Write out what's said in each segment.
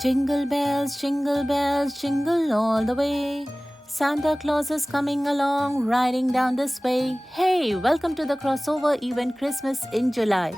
Jingle bells, jingle all the way. Santa Claus is coming along, riding down this way. Hey, welcome to the crossover event Christmas in July.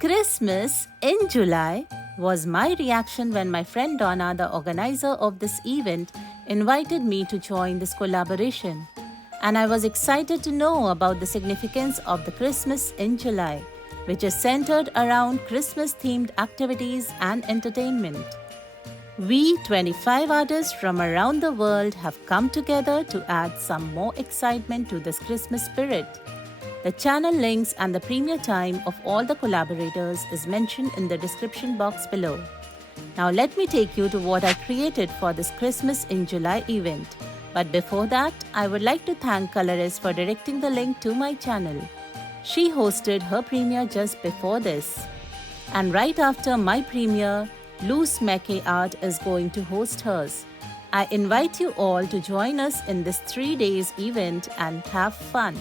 Christmas in July was my reaction when my friend Donna, the organizer of this event, invited me to join this collaboration. And I was excited to know about the significance of the Christmas in July, which is centered around Christmas themed activities and entertainment. We 25 artists from around the world have come together to add some more excitement to this Christmas spirit. The channel links and the premiere time of all the collaborators is mentioned in the description box below. Now let me take you to what I created for this Christmas in July event. But before that, I would like to thank Colorist for directing the link to my channel. She hosted her premiere just before this. And right after my premiere, Luz Mackey Art is going to host hers. I invite you all to join us in this 3 days event and have fun.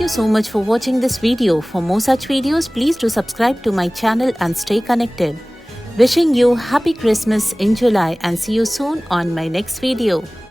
Thank you so much for watching this video. For more such videos, please do subscribe to my channel and stay connected. Wishing you happy Christmas in July and see you soon on my next video.